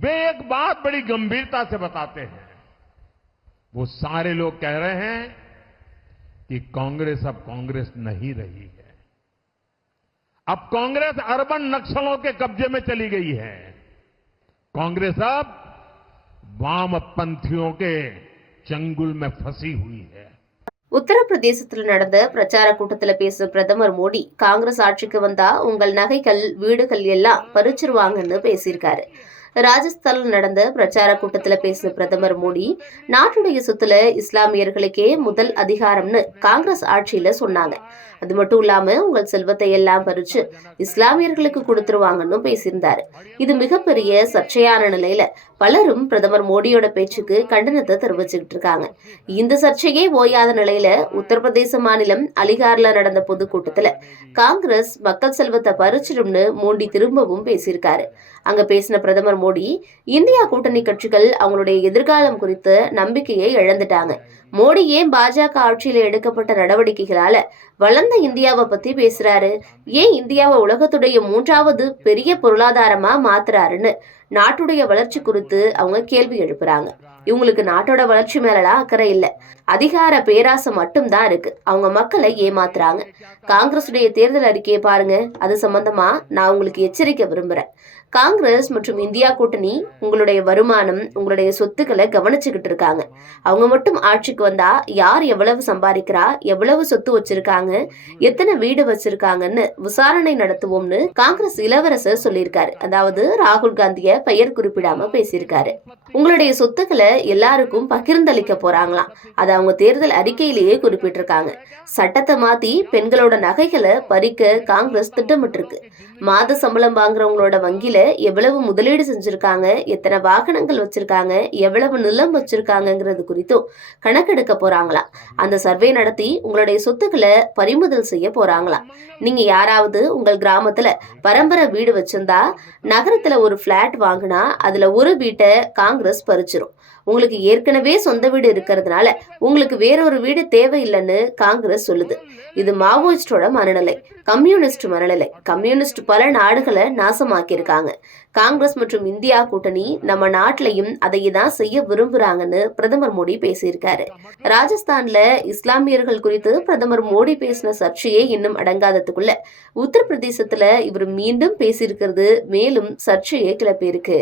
वे एक बात बड़ी गंभीरता से बताते हैं वो सारे लोग कह रहे हैं कि कांग्रेस अब कांग्रेस नहीं रही है अब कांग्रेस अर्बन नक्सलों के कब्जे में चली गई है कांग्रेस अब वामपंथियों के चंगुल में फंसी हुई है உத்தரப்பிரதேசத்தில் நடந்த பிரச்சார கூட்டத்தில் பேசிய பிரதமர் மோடி காங்கிரஸ் ஆட்சிக்கு வந்தா உங்கள் நகைகள் வீடுகள் எல்லாம் பறிச்சிருவாங்கன்னு பேசியிருக்காரு ராஜஸ்தானில் நடந்த பிரச்சார கூட்டத்தில் பேசின பிரதமர் மோடி நாட்டுடைய சொத்துல இஸ்லாமியர்களுக்கே முதல் அதிகாரம்னு காங்கிரஸ் ஆட்சியில சொன்னாங்க. அது மட்டும் இல்லாம உங்கள் செல்வத்தை எல்லாம் பறிச்சு இஸ்லாமியர்களுக்கு கொடுத்துருவாங்கன்னு பேசியிருந்தாரு. இது மிகப்பெரிய சர்ச்சையான நிலையில பலரும் பிரதமர் மோடியோட பேச்சுக்கு கண்டனத்தை தெரிவிச்சுக்கிட்டு இருக்காங்க. இந்த சர்ச்சையே ஓயாத நிலையில உத்தரப்பிரதேச மாநிலம் அலிகார்ல நடந்த பொதுக்கூட்டத்துல காங்கிரஸ் மக்கள் செல்வத்தை பறிச்சிடும்னு மோடி திரும்பவும் பேசியிருக்காரு. அங்க பேசின பிரதமர் மோடி இந்தியா கூட்டணி கட்சிகள் அவங்களுடைய எதிர்காலம் குறித்து நம்பிக்கையை இழந்துட்டாங்க. மோடி ஏன் பாஜக ஆட்சியில் எடுக்கப்பட்ட நடவடிக்கைகளால வளர்ந்த இந்தியாவை பத்தி பேசுறாரு? ஏன் இந்தியாவை உலகத்துடைய மூன்றாவது பெரிய பொருளாதாரமா மாத்துறாருன்னு நாட்டுடைய வளர்ச்சி குறித்து அவங்க கேள்வி எழுப்புறாங்க. இவங்களுக்கு நாட்டோட வளர்ச்சி மேலலாம் அக்கறை இல்லை. அதிகார பேராசை மட்டும்தான் இருக்கு. அவங்க மக்களை ஏமாத்துறாங்க. காங்கிரசுடைய தேர்தல் அறிக்கையை பாருங்க. அது சம்பந்தமா நான் உங்களுக்கு எச்சரிக்க விரும்புறேன். காங்கிரஸ் மற்றும் இந்தியா கூட்டணி உங்களுடைய வருமானம் உங்களுடைய சொத்துக்களை கவனிச்சுக்கிட்டு இருக்காங்க. அவங்க மட்டும் ஆட்சிக்கு வந்தா யார் எவ்வளவு சம்பாதிக்கிறா எவ்வளவு சொத்து வச்சிருக்காங்க எத்தனை வீடு வச்சிருக்காங்கன்னு விசாரணை நடத்துவோம்னு காங்கிரஸ் இளவரசர் சொல்லியிருக்காரு. அதாவது ராகுல் காந்திய பெயர் குறிப்பிடாம பேசியிருக்காரு. உங்களுடைய சொத்துக்களை எல்லாருக்கும் பகிர்ந்தளிக்க போறாங்களாம். அதை அவங்க தேர்தல் அறிக்கையிலேயே குறிப்பிட்டிருக்காங்க. சட்டத்தை மாத்தி பெண்களோட நகைகளை பறிக்க காங்கிரஸ் திட்டமிட்டிருக்கு. மாத சம்பளம் வாங்குறவங்களோட வங்கியில எவ்வளவு முதலீடு செஞ்சிருக்காங்க எத்தனை வாகனங்கள் வச்சிருக்காங்க எவ்வளவு நிலம் வச்சிருக்காங்கங்கிறது குறித்தும் கணக்கு கணக்கெடுக்க போறாங்களாம் அந்த சர்வே நடத்தி உங்களுடைய சொத்துக்களை பறிமுதல் செய்ய போறாங்களாம் நீங்க யாராவது உங்கள் கிராமத்துல பரம்பரை வீடு வச்சிருந்தா நகரத்துல ஒரு பிளாட் வாங்கினா அதுல ஒரு வீட்டை காங்கிரஸ் பறிச்சிரும். உங்களுக்கு ஏற்கனவே சொந்த வீடு இருக்கிறதுனால உங்களுக்கு வேறொரு வீடு தேவையில்லைன்னு காங்கிரஸ் சொல்லுது. இது மாவோயிஸ்டோட மனநிலை கம்யூனிஸ்ட் மனநிலை. கம்யூனிஸ்ட் பல நாடுகளை நாசமாக்கியிருக்காங்க. காங்கிரஸ் மற்றும் இந்தியா கூட்டணி நம்ம நாட்டிலையும் அதை தான் செய்ய விரும்புறாங்கன்னு பிரதமர் மோடி பேசியிருக்காரு. ராஜஸ்தான்ல இஸ்லாமியர்கள் குறித்து பிரதமர் மோடி பேசின சர்ச்சையே இன்னும் அடங்காததுக்குள்ள உத்தரப்பிரதேசத்துல இவர் மீண்டும் பேசியிருக்கிறது மேலும் சர்ச்சையை கிளப்பியிருக்கு.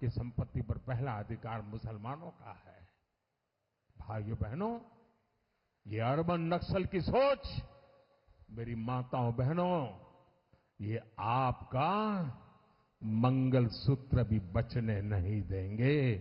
कि संपत्ति पर पहला अधिकार मुसलमानों का है। भाइयों बहनों, ये अर्बन नक्सल की सोच, मेरी माताओं बहनों, ये आपका मंगल सूत्र भी बचने नहीं देंगे।